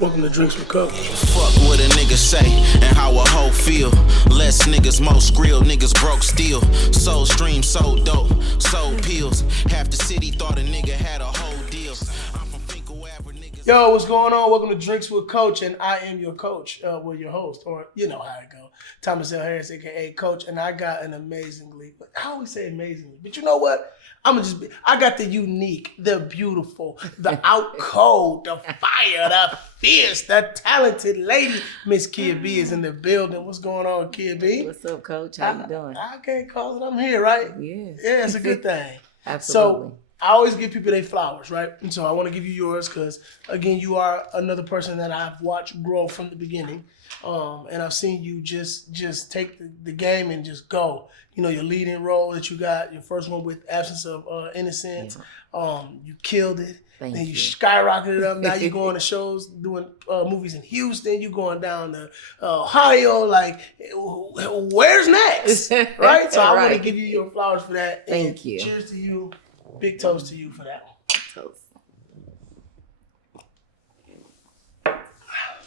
Welcome to Drinks with Coach. Fuck what a nigga say and how a hoe feel. Less niggas, most grill, niggas broke still. Sold stream, sold dope, sold pills. Half the city thought a nigga had a whole deal. I'm from Finkel Avenue, niggas. Yo, what's going on? Welcome to Drinks with Coach, and I am your coach, your host, or you know how it go. Thomas L. Harris, aka Coach, and I got an amazingly, how we say amazingly, but you know what? I got the unique, the beautiful, the out cold, the fire, the fierce, the talented lady. Miss Kia B is in the building. What's going on, Kia B? What's up, Coach? How you doing? I can't call it. I'm here, right? Yeah. Yeah, it's a good thing. Absolutely. So I always give people their flowers, right? And so I want to give you yours because, again, you are another person that I've watched grow from the beginning. And I've seen you just take the game and just go. You know, your leading role that you got, your first one with Absence of Innocence. Yeah. You killed it. Then you skyrocketed up. Now you're going to shows, doing movies in Houston. You're going down to Ohio. Like, where's next? Right? So I want to give you your flowers for that. Thank you. Cheers to you. Big toast to you for that one. Toast.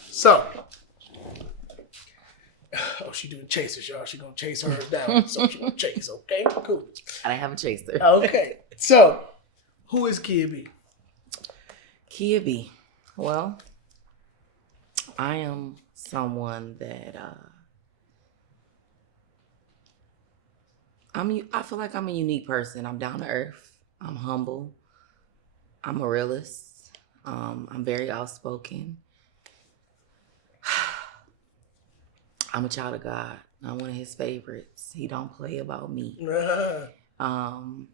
So, she doing chasers, y'all. She gonna chase hers down. So she gonna chase, okay? Cool. I didn't have a chaser. Okay. So, who is Kia B? Kia B. Well, I am someone that I feel like I'm a unique person. I'm down to earth. I'm humble. I'm a realist. I'm very outspoken. I'm a child of God. I'm one of his favorites. He don't play about me. And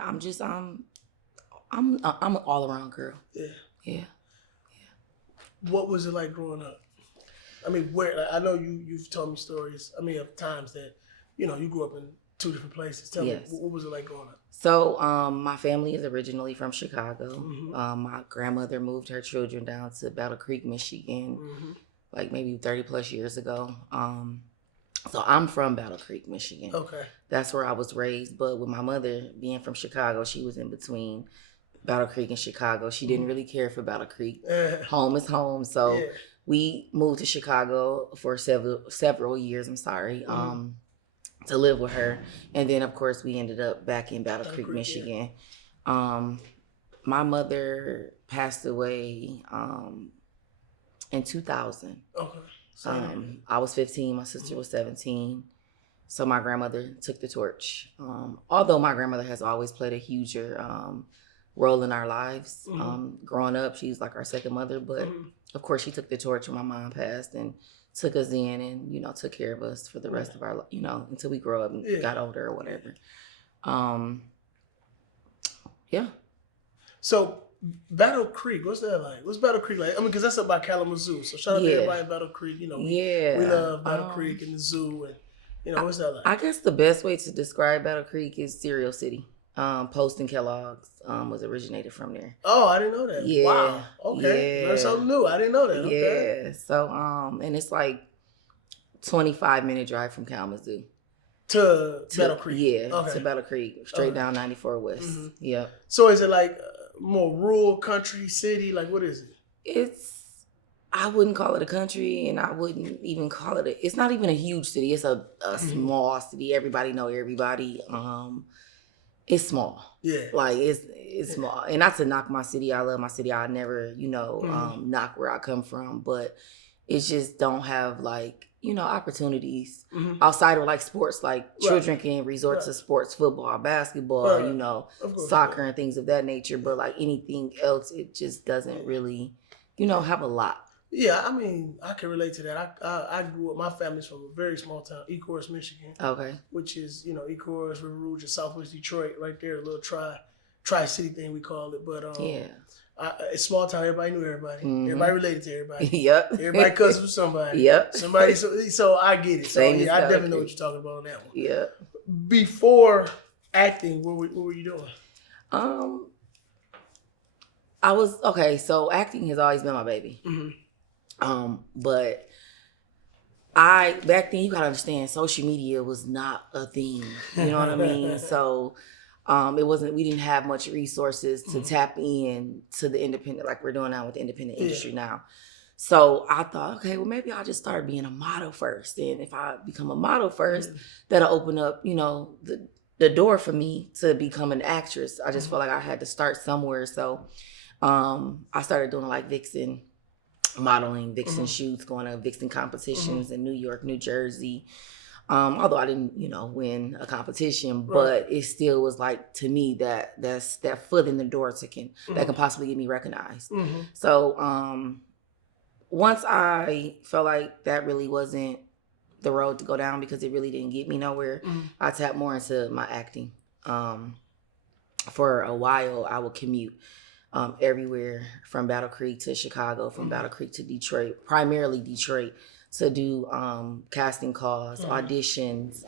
I'm an all around girl. Yeah. What was it like growing up? I mean, I know you've told me stories. I mean, of times that you grew up in two different places. Tell me, what was it like growing up? So, my family is originally from Chicago. Mm-hmm. My grandmother moved her children down to Battle Creek, Michigan. Mm-hmm. Like maybe 30 plus years ago. So I'm from Battle Creek, Michigan. Okay. That's where I was raised. But with my mother being from Chicago, she was in between Battle Creek and Chicago. She didn't really care for Battle Creek. Home is home. So we moved to Chicago for several years, to live with her. And then of course we ended up back in Battle Creek, Michigan. Yeah. My mother passed away in 2000. Okay. I was 15, my sister was 17. So my grandmother took the to although my grandmother has always played a huge role in our lives. Growing up, she's like our second mother, but of course she took the torch when my mom passed and took us in and, took care of us for the rest of our, until we grew up and got older or whatever. Yeah. So Battle Creek, what's that like? What's Battle Creek like? I mean, because that's up by Kalamazoo. So shout out to everybody in Battle Creek. We love Battle Creek and the zoo. And, what's that like? I guess the best way to describe Battle Creek is Cereal City. Post and Kellogg's was originated from there. Oh, I didn't know that. Yeah. Wow. Okay. Yeah. Learned something new. I didn't know that. Okay. Yeah. So, and it's like 25-minute drive from Kalamazoo. To Battle Creek. Yeah. Okay. To Battle Creek. Straight down 94 West. Mm-hmm. Yep. So is it like more rural, country, city? Like, what is it? I wouldn't call it a country, and I wouldn't even call it it's not even a huge city. It's a small city. Everybody know everybody. It's small. Yeah. Like, it's small. And not to knock my city. I love my city. I never, knock where I come from. But it just don't have, like, opportunities outside of, like, sports. Like, children can resort to sports, football, basketball, soccer and things of that nature. But, like, anything else, it just doesn't really, have a lot. Yeah, I mean, I can relate to that. I grew up, my family's from a very small town, Ecorse, Michigan. Okay. Which is, Ecorse, River Rouge, and Southwest Detroit, right there, a little tri-city thing we call it. But it's small town, everybody knew everybody. Everybody related to everybody. Yep. Everybody cousin with somebody. Yep. Somebody, so I get it. So I definitely know what you're talking about on that one. Yeah. Before acting, what were you doing? So acting has always been my baby. But back then, you gotta understand, social media was not a thing. You know what I mean? So we didn't have much resources to tap in to the independent, like we're doing now with the independent industry now. So I thought, okay, well, maybe I'll just start being a model first. And if I become a model first, that'll open up, you know, the door for me to become an actress. I just felt like I had to start somewhere. So I started doing like Vixen modeling, Vixen shoots, going to Vixen competitions in New York, New Jersey. Although I didn't, you know, win a competition, but it still was like, to me, that's that foot in the door that can possibly get me recognized. So once I felt like that really wasn't the road to go down because it really didn't get me nowhere, I tapped more into my acting. For a while, I would commute everywhere from Battle Creek to Chicago, from Battle Creek to Detroit, primarily Detroit, to do casting calls, auditions.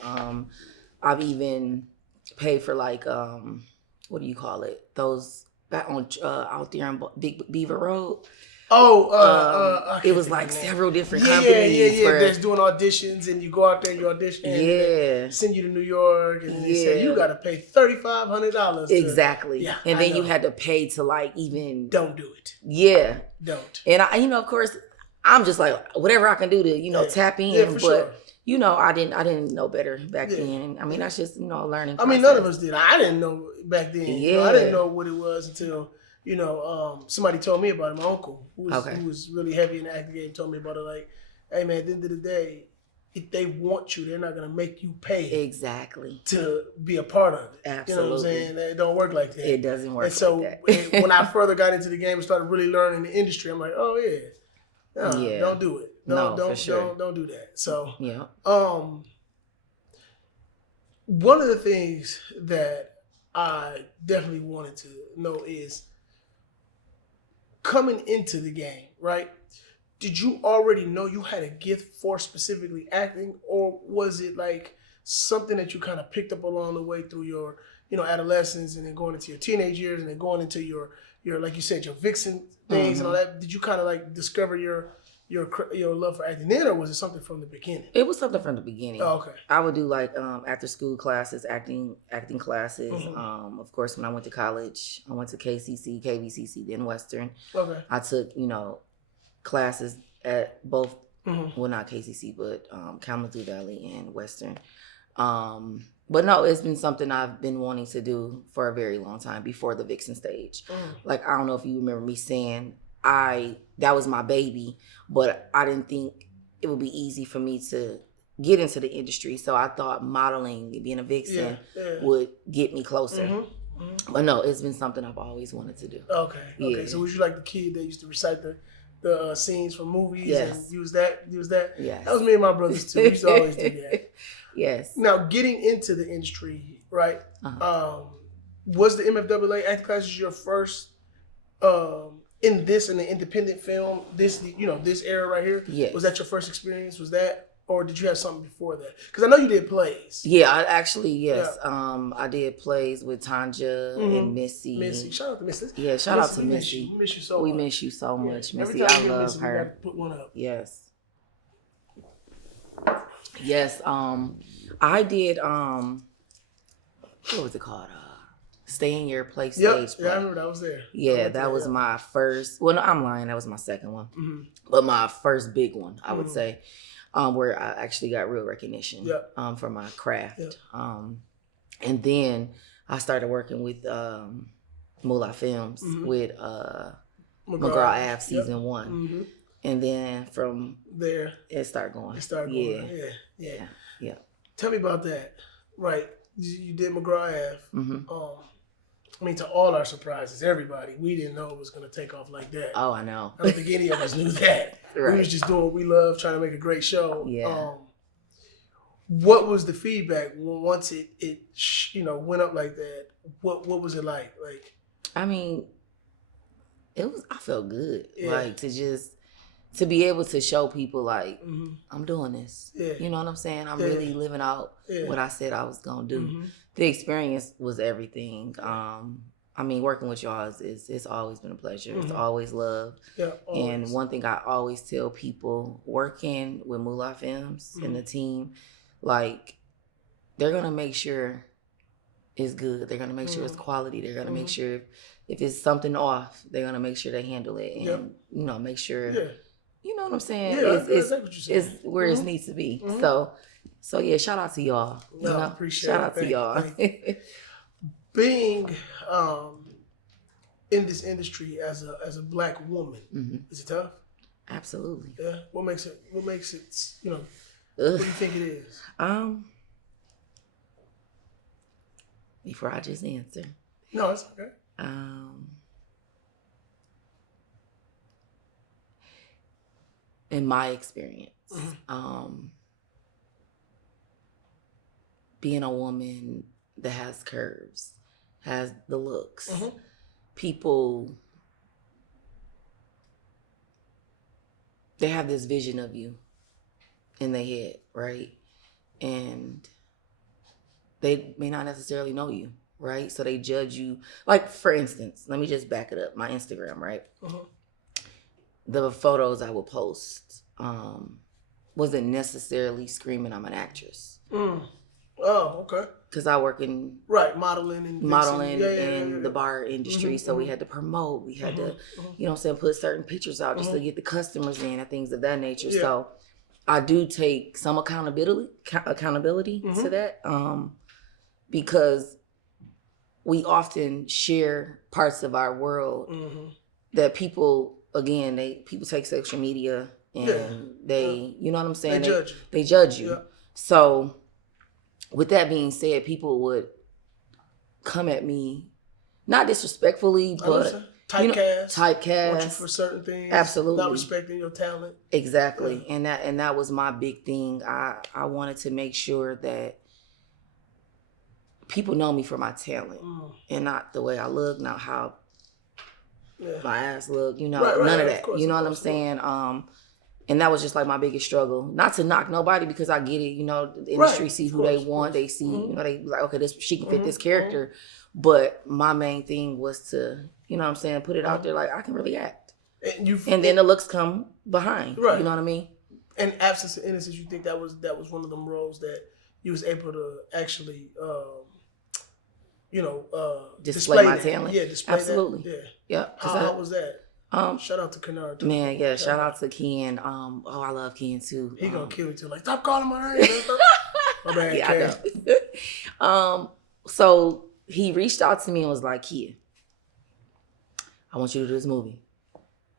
I've even paid for like, what do you call it? Those out there on Big Beaver Road. It was like several different companies. Yeah. That's doing auditions, and you go out there and you audition. And they send you to New York, and they say you got to pay $3,500. Exactly. Yeah, and then you had to pay to like even. Don't do it. Yeah. Don't. And I, you know, of course, I'm just like whatever I can do to, you know, tap in. Yeah, for sure. You know, I didn't know better back then. I mean, that's just, you know, learning process. I mean, none of us did. I didn't know back then. You know, I didn't know what it was until, you know, somebody told me about it. My uncle, who was really heavy in the acting game, told me about it. Like, hey, man, at the end of the day, if they want you, they're not going to make you pay. Exactly. To be a part of it. Absolutely. You know what I'm saying? It don't work like that. It doesn't work like that. And so when I further got into the game and started really learning the industry, I'm like, oh, yeah. Don't do it. Don't do that. So, one of the things that I definitely wanted to know is coming into the game, right? Did you already know you had a gift for specifically acting, or was it like something that you kind of picked up along the way through your, you know, adolescence and then going into your teenage years and then going into your like you said, your Vixen things and all that? Did you kind of like discover your love for acting then, or was it something from the beginning? It was something from the beginning. Oh, okay. I would do like after school classes, acting classes. Of course, when I went to college, I went to KCC, KVCC, then Western. Okay. I took, you know, classes at both, well, not KCC, but Kalamazoo Valley and Western. But no, it's been something I've been wanting to do for a very long time before the Vixen stage. Like, I don't know if you remember me saying that was my baby, but I didn't think it would be easy for me to get into the industry. So I thought modeling and being a Vixen would get me closer. But no, it's been something I've always wanted to do. Okay. Okay. So was you like the kid that used to recite the scenes from movies and use that? Yes. That was me and my brothers too. We used to always do that. Yes. Now, getting into the industry, right? Was the MFAA acting classes your first in the independent film, this era right here? Yes. Was that your first experience? Was that, or did you have something before that? Because I know you did plays. Yeah, yes. Yeah. I did plays with Tanja and Missy. Missy, shout out to Missy. Yeah, shout out to Missy. We miss you so much. We miss you so much, Missy. I love her. You gotta put one up. Yes. Yes. I did. What was it called? Stay in Your Place stage play. Yeah, I remember that. Was there. Yeah, that was my first. Well, no, I'm lying. That was my second one, but my first big one, I would say, where I actually got real recognition for my craft. And then I started working with Moolah Films with Mcgraw Ave season 1, and then from there it started going. Yeah. Tell me about that. Right, you did Mcgraw Ave. I mean, to all our surprises, everybody, we didn't know it was going to take off like that. Oh, I know. I don't think any of us knew that. Right. We was just doing what we love, trying to make a great show. Yeah. What was the feedback once it went up like that? What was it like? Like, I mean, I felt good. Yeah. Like, to be able to show people, like, I'm doing this. Yeah. You know what I'm saying? I'm really living out what I said I was going to do. The experience was everything. I mean, working with y'all it's always been a pleasure. It's always love. Yeah, always. And one thing I always tell people working with Moolah Films and the team, like, they're going to make sure it's good. They're gonna make sure it's quality. They're gonna make sure if it's something off, they're gonna make sure they handle it and make sure. Yeah. You know what I'm saying? Yeah, it's where it needs to be. So yeah, shout out to y'all. No, you know? Appreciate shout it. out to y'all. Being in this industry as a Black woman, is it tough? Absolutely. Yeah. What makes it? What do you think it is? Before I just answer. No, it's okay. In my experience, being a woman that has curves, has the looks, people, they have this vision of you in their head, right? And they may not necessarily know you, right? So they judge you. Like, for instance, let me just back it up. My Instagram, right? The photos I would post wasn't necessarily screaming I'm an actress. Oh, okay. Because I work in modeling in the bar industry, so we had to promote. We had to, put certain pictures out just to get the customers in and things of that nature. Yeah. So I do take some accountability to that, because we often share parts of our world that people take social media and they, you know what I'm saying? They judge you. Yeah. So with that being said, people would come at me, not disrespectfully, but typecast. Want you for certain things. Absolutely. Not respecting your talent. Exactly. Yeah. And that was my big thing. I wanted to make sure that people know me for my talent and not the way I look, not how my ass look, none of that. Course, you know what I'm saying? And that was just like my biggest struggle. Not to knock nobody, because I get it, the industry see who they want, they see, they like, okay, she can fit this character. But my main thing was to, put it out there like I can really act. And then the looks come behind. Right. You know what I mean? And absence of innocence, you think that was one of them roles that you was able to actually display my talent. Yeah, display absolutely. That. Yeah. How was that? Shout out to Kennard too. Man, yeah, shout out to Ken. I love Ken too. He gonna kill me too. Like, stop calling my name. My bad, yeah, I know. So he reached out to me and was like, Kia, I want you to do this movie.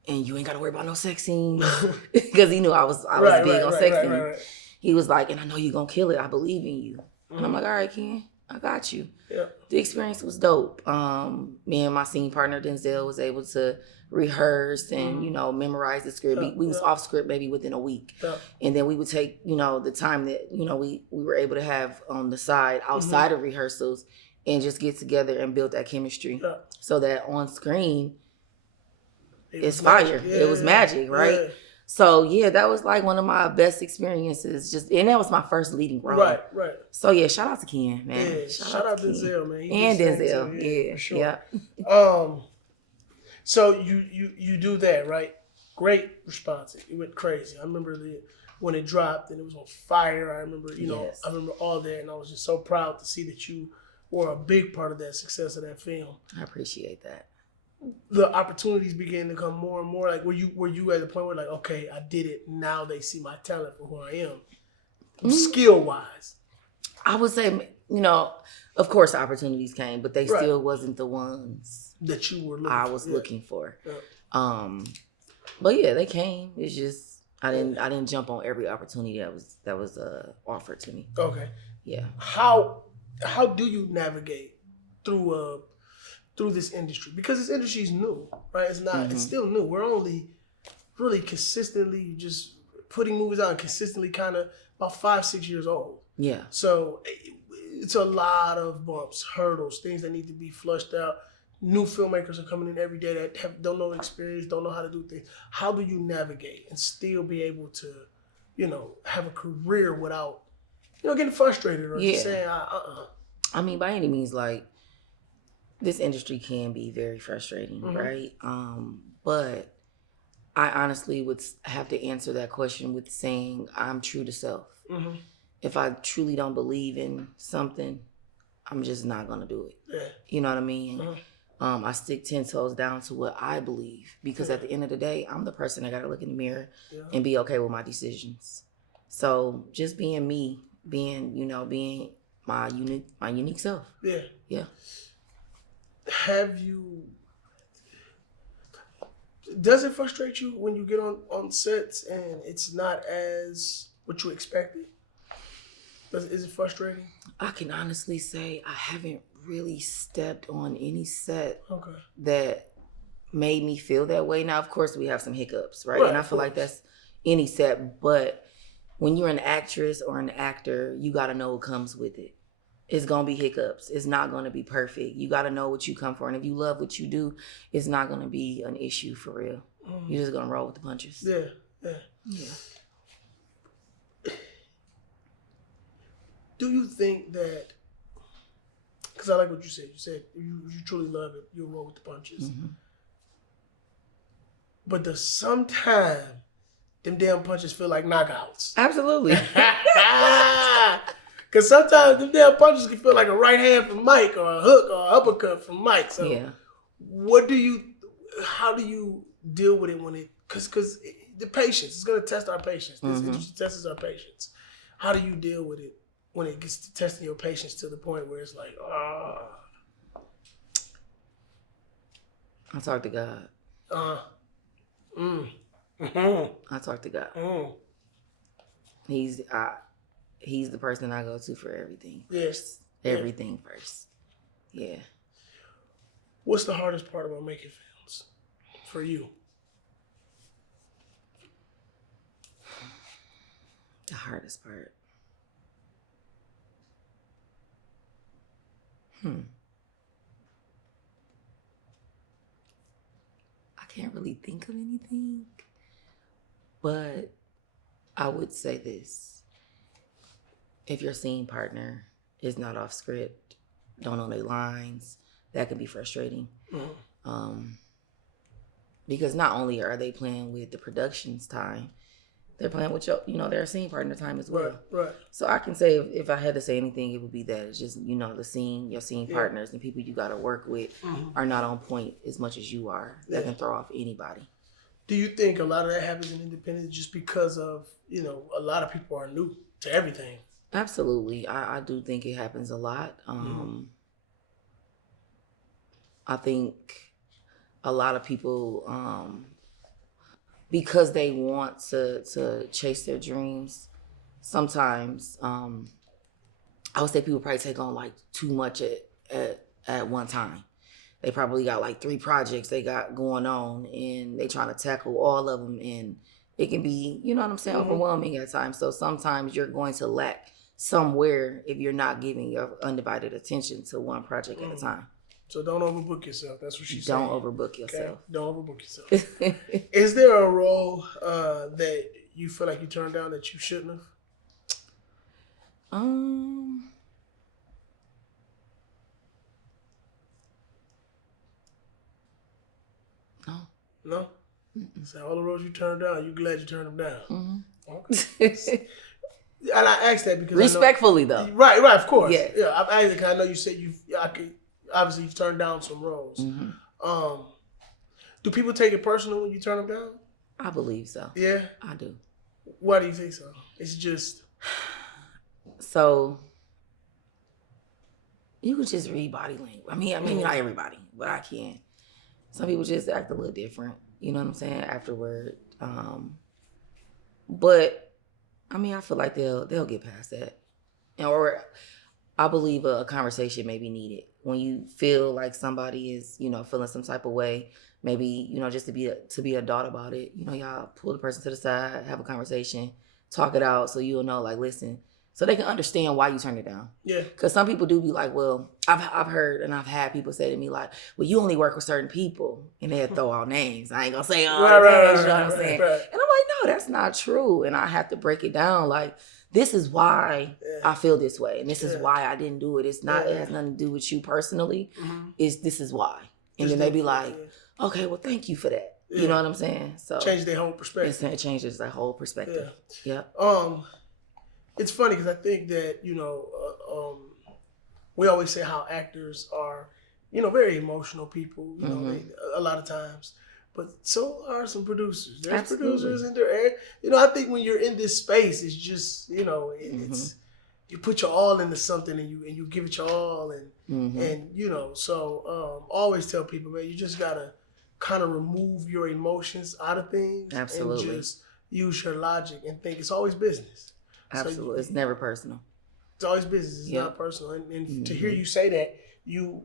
And you ain't gotta worry about no sex scenes. Because he knew I was big on sex scenes. Right. He was like, and I know you're gonna kill it. I believe in you. And I'm like, all right, Ken, I got you. Yeah. The experience was dope. Me and my scene partner Denzel was able to rehearse and memorize the script. We was off script maybe within a week, and then we would take the time that we were able to have on the side outside of rehearsals and just get together and build that chemistry so that on screen it's fire. Yeah, it was magic, right? Yeah. So yeah, that was like one of my best experiences. And that was my first leading role. Right. So yeah, shout out to Ken, man. Yeah, shout out to Denzel, man. And Denzel, yeah, for sure. Yeah. So you do that, right? Great response. It went crazy. I remember when it dropped and it was on fire. I remember, I remember all that, and I was just so proud to see that you were a big part of that success of that film. I appreciate that. The opportunities began to come more and more. Like, were you at the point where like, okay, I did it. Now they see my talent for who I am, skill wise? I would say, of course, opportunities came, but they still wasn't the ones that you were looking for. Yeah. But yeah, they came. It's just I didn't jump on every opportunity that was offered to me. Okay. Yeah. How do you navigate through this industry? Because this industry is new, right? It's not. It's still new. We're only really consistently just putting movies out consistently, kind of about 5-6 years old. Yeah. So it's a lot of bumps, hurdles, things that need to be flushed out. New filmmakers are coming in every day that don't know experience, don't know how to do things. How do you navigate and still be able to, have a career without, getting frustrated or just saying, I mean, by any means, like, this industry can be very frustrating, right? But I honestly would have to answer that question with saying I'm true to self. If I truly don't believe in something, I'm just not gonna do it. Yeah. You know what I mean? I stick 10 toes down to what I believe because at the end of the day, I'm the person that gotta look in the mirror and be okay with my decisions. So just being me, being my unique self. Yeah. Yeah. Does it frustrate you when you get on sets and it's not as what you expected? Is it frustrating? I can honestly say I haven't really stepped on any set Okay. that made me feel that way. Now, of course, we have some hiccups, right? And I feel like that's any set. But when you're an actress or an actor, you got to know what comes with it. It's going to be hiccups. It's not going to be perfect. You got to know what you come for. And if you love what you do, it's not going to be an issue for real. You're just going to roll with the punches. Yeah. Do you think that, because I like what you said. You said you truly love it. You'll roll with the punches. Mm-hmm. But does sometimes them damn punches feel like knockouts? Absolutely. Because sometimes them damn punches can feel like a right hand from Mike or a hook or an uppercut from Mike. So how do you deal with it when it, because the patience, it's going to test our patience. This industry tests our patience. How do you deal with it when it gets to testing your patience to the point where it's like, I talk to God. I talk to God. He's the person I go to for everything. Yes. Everything first. Yeah. What's the hardest part about making films for you? The hardest part. I can't really think of anything, but I would say this. If your scene partner is not off script, don't know their lines, that can be frustrating. Because not only are they playing with the production's time, they're playing with their scene partner time as well. Right. So I can say if I had to say anything, it would be that it's just, your scene partners and people you got to work with are not on point as much as you are. That can throw off anybody. Do you think a lot of that happens in independent just because of, a lot of people are new to everything? Absolutely. I do think it happens a lot. I think a lot of people, because they want to chase their dreams, sometimes I would say people probably take on like too much at one time. They probably got like 3 projects they got going on and they trying to tackle all of them, and it can be, overwhelming at times. So sometimes you're going to lack somewhere if you're not giving your undivided attention to one project at a time. So don't overbook yourself. That's what she's saying. Don't overbook yourself. Okay? Don't overbook yourself. Is there a role that you feel like you turned down that you shouldn't have? No? So all the roles you turned down, you glad you turned them down? Okay. And I asked that because respectfully, though. Right, of course. Yeah. I asked because I know you said obviously you've turned down some roles. Do people take it personal when you turn them down? I believe so. Yeah? I do. Why do you think so? It's just... So, you can just read body language. I mean, not everybody, but I can. Some people just act a little different, you know what I'm saying, afterward. But, I feel like they'll get past that. Or I believe a conversation may be needed. When you feel like somebody is, feeling some type of way, maybe, just to be adult about it, y'all pull the person to the side, have a conversation, talk it out so you'll know, like, listen, so they can understand why you turned it down. Yeah. Because some people do be like, well, I've heard and I've had people say to me like, well, you only work with certain people, and they'll throw out names. I ain't gonna say all the names, you know what I'm saying? Right. And I'm like, no, that's not true. And I have to break it down like, this is why I feel this way, and this is why I didn't do it. It's not. It has nothing to do with you personally. This is why. And then they be like, okay, well, thank you for that. Yeah. You know what I'm saying? So change their whole perspective. It changes their whole perspective. Yeah. It's funny because I think that we always say how actors are, very emotional people, a lot of times. But so are some producers. There's producers in there. I think when you're in this space, it's just, it's you put your all into something and you give it your all and so always tell people, man, you just gotta kind of remove your emotions out of things and just use your logic and think it's always business. Absolutely. So it's never personal. It's always business. It's not personal. And to hear you say that, you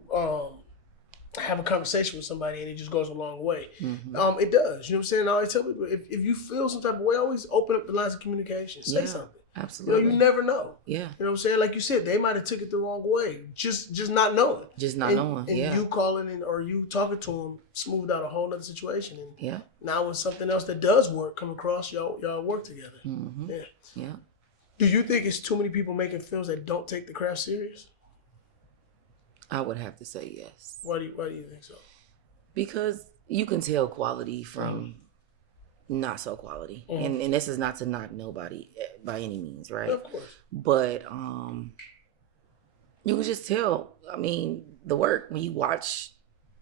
have a conversation with somebody and it just goes a long way. It does. You know what I'm saying? I always tell people, if you feel some type of way, always open up the lines of communication. Say something. Absolutely. You never know. Yeah. You know what I'm saying? Like you said, they might have took it the wrong way. Just not knowing. And you calling in or you talking to them smoothed out a whole other situation. And now when something else that does work come across, y'all work together. Yeah. Do you think it's too many people making films that don't take the craft serious? I would have to say yes. Why do you think so? Because you can tell quality from not so quality. And this is not to knock nobody by any means, right? Of course. But you can just tell, the work when you watch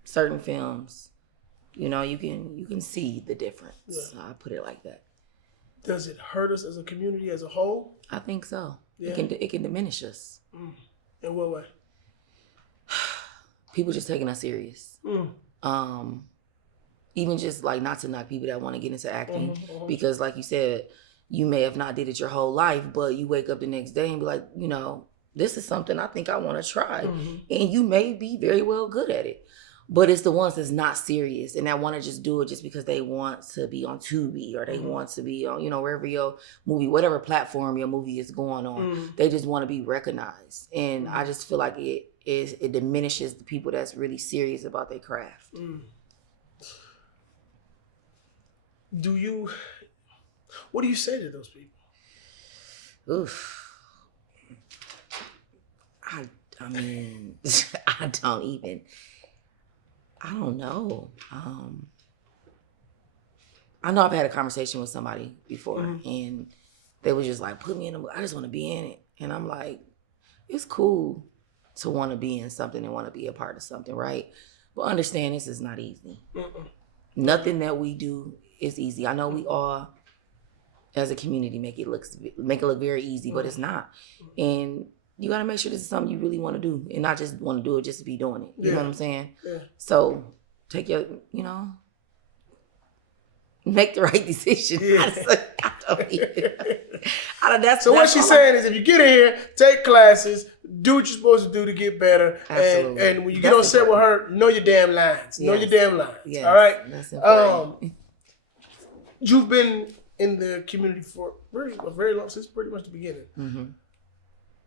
certain films, you can see the difference. Yeah. I put it like that. Does it hurt us as a community as a whole? I think so. Yeah. It can diminish us. In what way? People just taking us serious. Even just like not to knock people that want to get into acting, because like you said, you may have not did it your whole life, but you wake up the next day and be like, this is something I think I want to try, and you may be very well good at it. But it's the ones that's not serious and that want to just do it just because they want to be on Tubi or they want to be on, wherever your movie, whatever platform your movie is going on. They just want to be recognized. And I just feel like it diminishes the people that's really serious about their craft. What do you say to those people? Oof. I don't know. I know I've had a conversation with somebody before and they was just like, put me in I just want to be in it. And I'm like, it's cool to want to be in something and want to be a part of something, right? But understand this is not easy. Nothing that we do is easy. I know we all, as a community, make it look very easy, but it's not. And you got to make sure this is something you really want to do and not just want to do it just to be doing it. You know what I'm saying? Yeah. So take your, make the right decision. Yeah. So what she's saying is if you get in here, take classes, do what you're supposed to do to get better. Absolutely. And when you get on set with her, know your damn lines. Yes. Know your damn lines. Yes. All right? That's important. You've been in the community for a very long, since pretty much the beginning.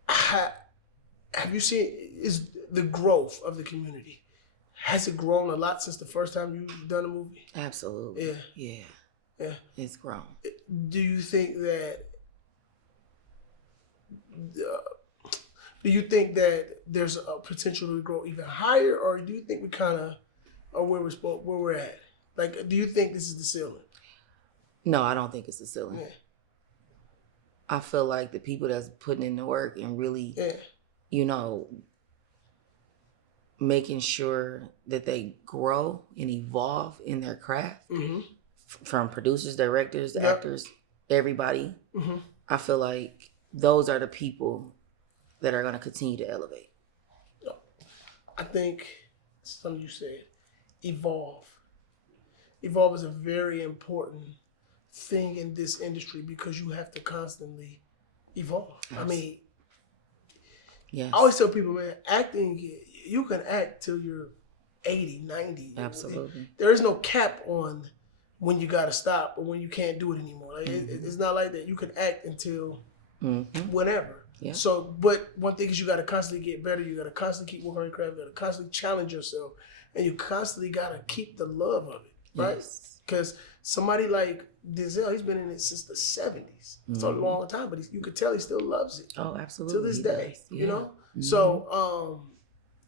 Have you seen is the growth of the community? Has it grown a lot since the first time you've done a movie? Absolutely. Yeah. It's grown. Do you think that there's a potential to grow even higher, or do you think we kind of are where we're at? Like, do you think this is the ceiling? No, I don't think it's the ceiling. Yeah. I feel like the people that's putting in the work and really, making sure that they grow and evolve in their craft, from producers, directors, actors, everybody. I feel like those are the people that are going to continue to elevate. I think something you said, evolve. Evolve is a very important thing in this industry because you have to constantly evolve. Yes. I always tell people, man, acting, you can act till you're 80, 90. Absolutely. There is no cap on when you got to stop or when you can't do it anymore. Like it's not like that. You can act until whenever. Yeah. So, but one thing is you got to constantly get better. You got to constantly keep working on your craft. You got to constantly challenge yourself. And you constantly got to keep the love of it, right? Because somebody like Denzel, he's been in it since the 70s. It's a long time, but you could tell he still loves it. Oh, absolutely. To this day, you know? So,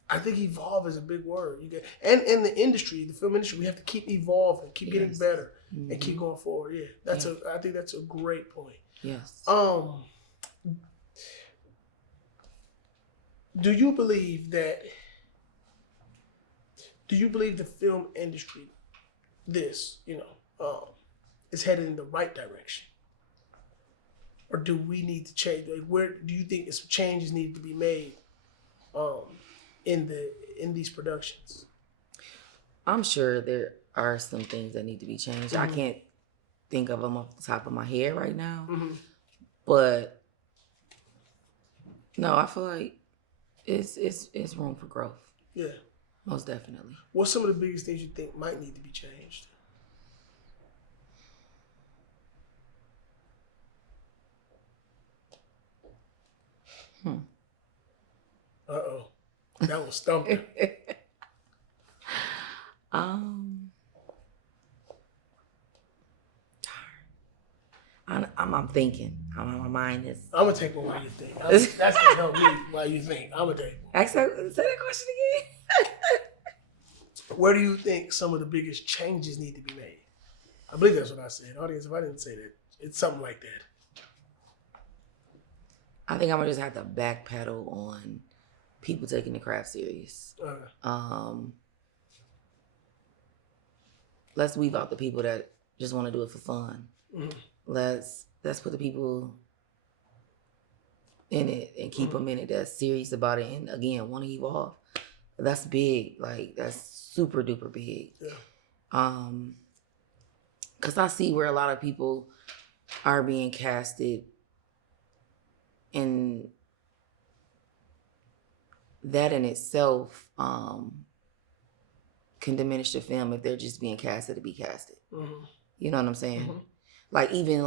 I think evolve is a big word. And in the industry, the film industry, we have to keep evolving, keep getting better, and keep going forward. Yeah, I think that's a great point. Yes. Do you believe the film industry, is headed in the right direction? Or do we need to change? Like, where do you think some changes need to be made in these productions? I'm sure there are some things that need to be changed. I can't think of them off the top of my head right now. But no, I feel like it's room for growth. Yeah. Most definitely. What's some of the biggest things you think might need to be changed? Uh-oh. That was stumping. I'm thinking. My mind is. I'm gonna take one while you think. That's gonna help me while you think. I'm gonna take one. Say that question again. Where do you think some of the biggest changes need to be made? I believe that's what I said. Audience, if I didn't say that, it's something like that. I think I'm gonna just have to backpedal on people taking the craft serious. Let's weave out the people that just want to do it for fun. Let's put the people in it and keep them in it that's serious about it and again want to evolve. That's big. Like that's super duper big. Yeah. Cause I see where a lot of people are being casted, and that in itself can diminish the film if they're just being casted to be casted. You know what I'm saying? Like even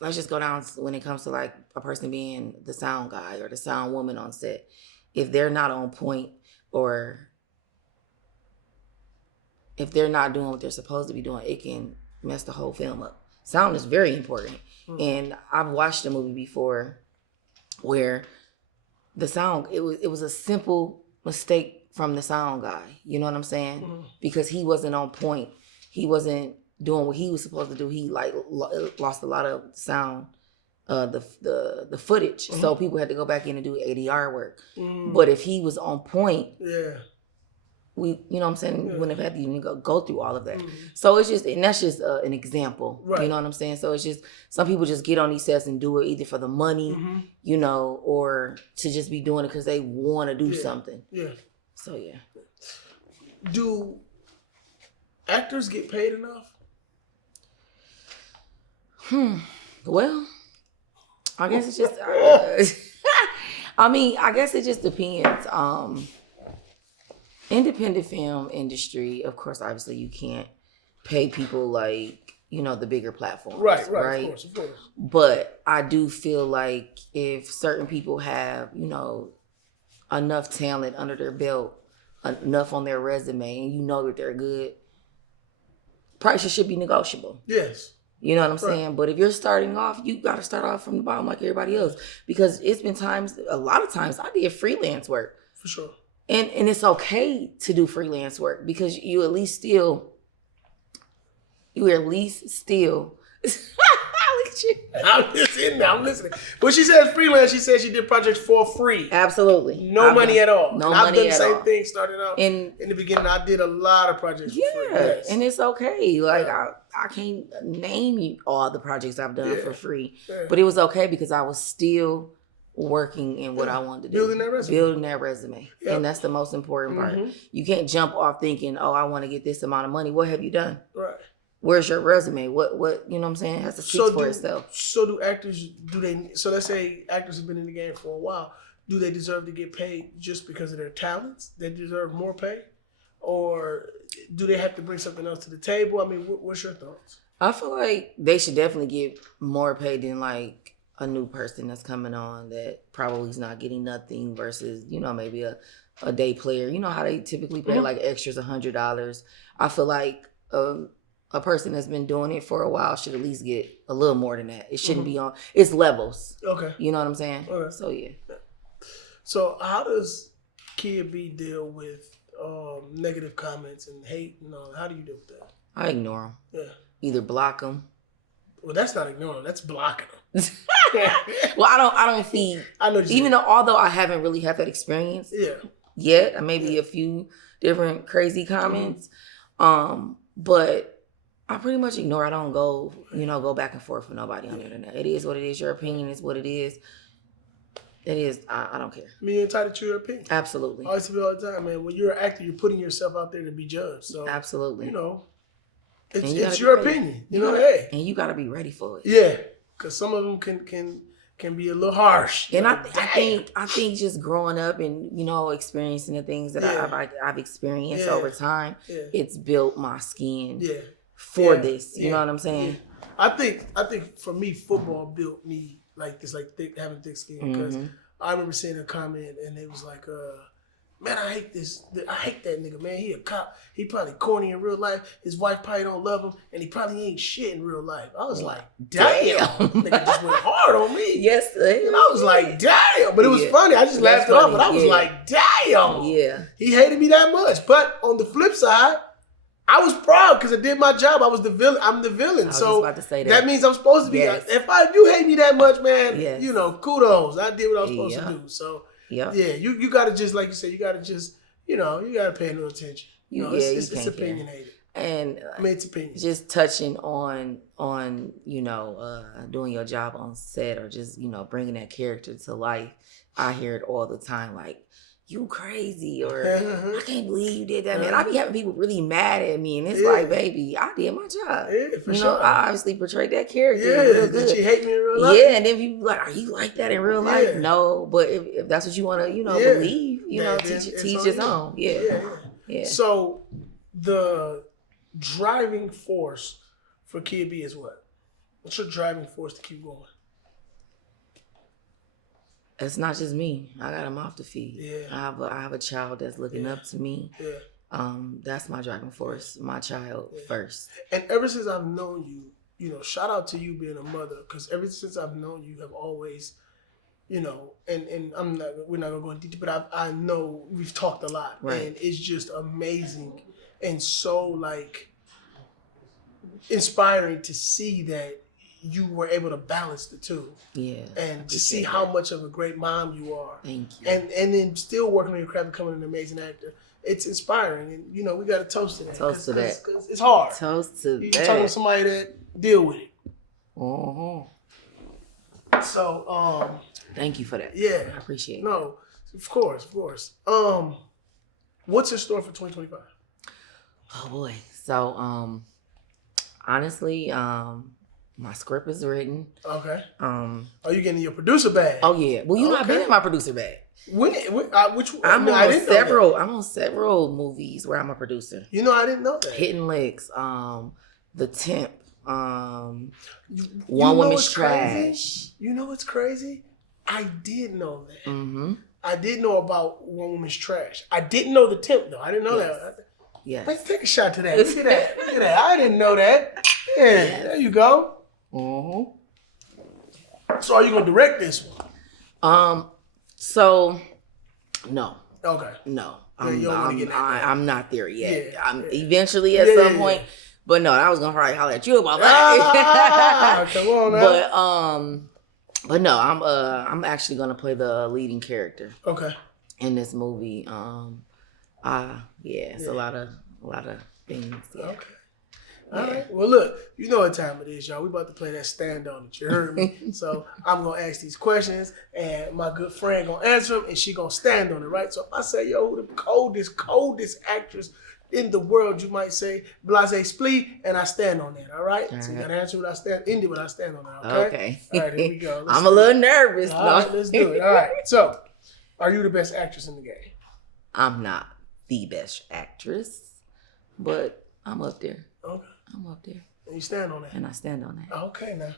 let's just go down when it comes to like a person being the sound guy or the sound woman on set. If they're not on point or if they're not doing what they're supposed to be doing, it can mess the whole film up. Sound is very important. And I've watched a movie before where the sound, it was a simple mistake from the sound guy. You know what I'm saying? Because he wasn't on point. He wasn't doing what he was supposed to do. He like lost a lot of sound, the footage. So people had to go back in and do ADR work. But if he was on point, you know what I'm saying? We wouldn't have had to even go through all of that. So it's just, and that's just an example. Right. You know what I'm saying? So it's just, some people just get on these sets and do it either for the money, you know, or to just be doing it because they want to do something. Yeah. So yeah. Do actors get paid enough? Well, I guess it's just, I mean, I guess it just depends. Independent film industry, of course, obviously you can't pay people like, you know, the bigger platforms. Right? Of course. But I do feel like if certain people have, you know, enough talent under their belt, enough on their resume, and you know that they're good, prices should be negotiable. Yes. You know what I'm saying? But if you're starting off, you got to start off from the bottom like everybody else. Because it's been a lot of times, I did freelance work. For sure. And it's okay to do freelance work because you at least still. Look at you. I'm just in there. I'm listening. But she says freelance. She says she did projects for free. Absolutely. No money at all. No I've money done the at same all. thing starting out. In the beginning, I did a lot of projects for free. Yes. And it's okay. Like, I can't name you all the projects I've done for free. Yeah. But it was okay because I was still working in what I wanted to do. Building that resume. Yep. And that's the most important part. You can't jump off thinking, oh, I want to get this amount of money. What have you done? Right. Where's your resume? What you know what I'm saying? It has to speak for itself. So do actors, so let's say actors have been in the game for a while. Do they deserve to get paid just because of their talents? They deserve more pay? Or do they have to bring something else to the table? I mean, what's your thoughts? I feel like they should definitely get more pay than like a new person that's coming on that probably is not getting nothing versus, you know, maybe a day player. You know how they typically pay like extras $100. I feel like a person that's been doing it for a while should at least get a little more than that. It shouldn't be on, it's levels. Okay. You know what I'm saying? Okay. So yeah. So how does Kia B deal with negative comments and hate and all? How do you deal with that? I ignore them. Yeah. Either block them. Well, that's not ignoring them. That's blocking them. Well, I don't feed. I know. Even though, although I haven't really had that experience. Yeah. Yet, maybe a few different crazy comments. But I pretty much ignore. I don't go, go back and forth with nobody on the internet. It is what it is. Your opinion is what it is. It is. I don't care. You're entitled to your opinion. Absolutely. I always tell you all the time, man. When you're an actor, you're putting yourself out there to be judged. So absolutely. It's your opinion. Hey. And you got to be ready for it. Yeah, because some of them can be a little harsh. And I think just growing up and experiencing the things that I've experienced over time, it's built my skin for this. You know what I'm saying? I think for me, football built me like this, like having thick skin. Because I remember seeing a comment and it was like, man, I hate that nigga, man. He a cop. He probably corny in real life. His wife probably don't love him, and he probably ain't shit in real life. I was like, damn. Nigga just went hard on me. Yes, and I was like, damn. But it was funny. I just laughed it off, but I was like, damn. Yeah. He hated me that much. But on the flip side, I was proud because I did my job. I was the villain. I'm the villain. I was so about to say that means I'm supposed to be. Yes. If you hate me that much, man, kudos. I did what I was supposed to do. So yeah, you gotta just, like you said, you gotta just, you gotta pay no attention. It's opinionated. And it's opinion. Just touching on doing your job on set or just bringing that character to life. I hear it all the time, like, you crazy, or I can't believe you did that, man. I be having people really mad at me, and it's like, baby, I did my job. Yeah, for sure. I obviously portrayed that character. Yeah, did you hate me in real life? Yeah, and then people like, are you like that in real life? No, but if that's what you want to, believe, teach his own. Yeah. So the driving force for Kid B is what? What's your driving force to keep going? It's not just me. I got a mouth to feed. Yeah. I have a child that's looking up to me. Yeah. That's my driving force. My child first. And ever since I've known you, shout out to you being a mother, because ever since I've known you, have always, and we're not gonna go into detail, but I know we've talked a lot, right. And it's just amazing and so like inspiring to see that you were able to balance the two. Yeah. And to see how much of a great mom you are. Thank you. And then still working on your craft and becoming an amazing actor. It's inspiring. And, we got to toast to that. Toast to that. Because it's hard. Toast to that. You're talking to somebody that deal with it. So, thank you for that. Yeah. I appreciate it. No, of course. What's in store for 2025? Oh, boy. So, honestly, my script is written. Okay. Are you getting your producer bag? Oh yeah. Well, I've been in my producer bag. Which I'm on several movies where I'm a producer. I didn't know that. Hidden Licks, The Temp, One Woman's Trash. You know what's crazy? I did know that. Mm-hmm. I did know about One Woman's Trash. I didn't know The Temp though. I didn't know that. Yes. Let's take a shot to that. Look at that. I didn't know that. Yeah, there you go. Mm-hmm. So are you gonna direct this one? So no. Okay. No. Yeah, I'm not there yet. Yeah, I'm eventually at some point. But no, I was gonna probably holler at you about that. Come on now. But no, I'm actually gonna play the leading character. Okay. In this movie. It's a lot of things. Yeah. Okay. All right. Well, look, you know what time it is, y'all. We about to play that stand on it. You heard me. So I'm gonna ask these questions, and my good friend gonna answer them, and she gonna stand on it, right? So if I say, "Yo, who the coldest actress in the world?" you might say Blase Splee, and I stand on that. All right. So you gotta answer what I stand. End it when I stand on it. Okay. Okay. All right. Here we go. I'm a little nervous. All right. Let's do it. All right. So, are you the best actress in the game? I'm not the best actress, but I'm up there. Okay. I'm up there. And you stand on that? And I stand on that. Okay, now.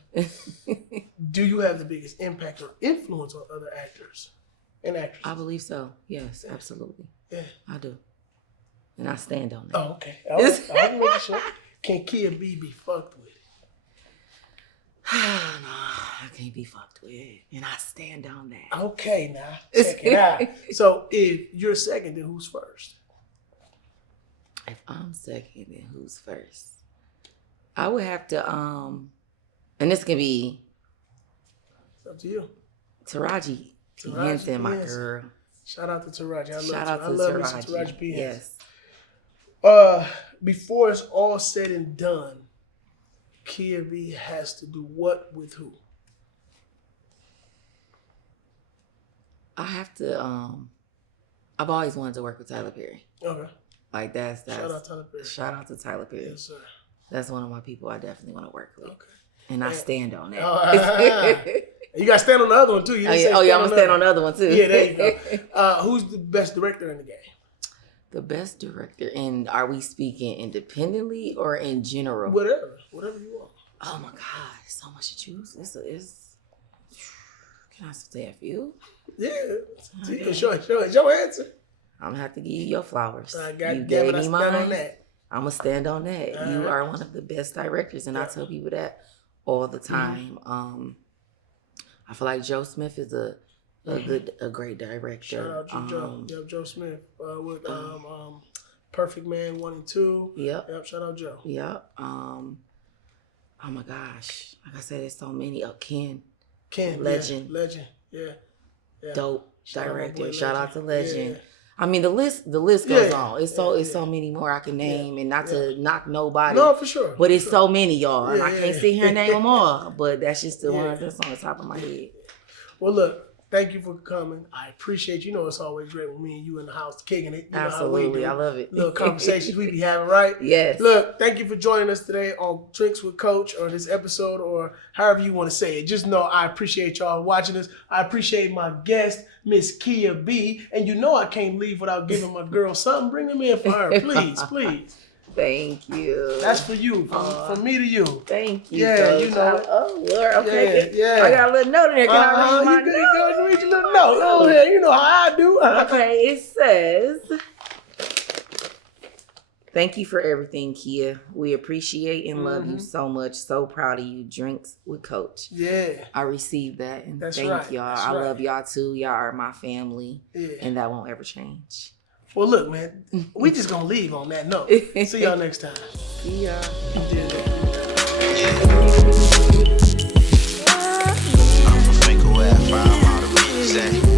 Do you have the biggest impact or influence on other actors and actresses? I believe so. Yes, absolutely. Yeah. I do. And I stand on that. Oh, okay. I'm making sure. Can Kia B be fucked with? No, I can't be fucked with. And I stand on that. Okay, now. Check it out. So if you're second, then who's first? If I'm second, then who's first? I would have to, and this can be up to you. Taraji P. Henson, my girl. Shout out to Taraji. I love Taraji P. Yes. Before it's all said and done, Kia B has to do what with who? I have to. I've always wanted to work with Tyler Perry. Okay. Like that's shout out Tyler Perry. Shout out to Tyler Perry. Yes, sir. That's one of my people I definitely want to work with. Okay. And I stand on that. You got to stand on the other one too. I'm gonna stand on the other one too. Yeah, there you go. Who's the best director in the game? The best director, and are we speaking independently or in general? Whatever you want. Oh my God, so much to choose. It's can I say a few? Yeah, sure. It's your answer. I'm gonna have to give you your flowers. You gave me mine. I'm gonna stand on that. You are one of the best directors, and I tell people that all the time. I feel like Joe Smith is a great director. Shout out to Joe. Yep, Joe Smith with Perfect Man 1 and 2. Yep. Shout out Joe. Yep. Oh my gosh, like I said, there's so many. Ken, Legend. Yeah. Dope Shout director. Shout out to Legend. Yeah. I mean, the list goes on. It's so many more I can name, and not to knock nobody. No, for sure. But it's so many, y'all, and I can't sit here and name them all. But that's just the ones that's on the top of my head. Well, look. Thank you for coming. I appreciate you. It's always great when me and you in the house kicking it. Absolutely. I love it. Little conversations we be having, right? Yes. Look, thank you for joining us today on Drinks with Coach or this episode or however you want to say it. Just know I appreciate y'all watching us. I appreciate my guest, Miss Kia B. And you know I can't leave without giving my girl something. Bring them in for her. Please, please. Thank you. That's for you, from me to you. Thank you. Yeah, Coach. you know. Oh, Lord. Okay. Yeah. I got a little note in there. Can I read my note? Go read your little note. Go ahead. You know how I do. Okay, it says, thank you for everything, Kia. We appreciate and love you so much. So proud of you. Drinks with Coach. Yeah. I received that. And That's thank right. y'all. That's I right. love y'all too. Y'all are my family. Yeah. And that won't ever change. Well, look, man, we just gonna leave on that note. See y'all next time. See y'all. I'm a fake away, 5 out of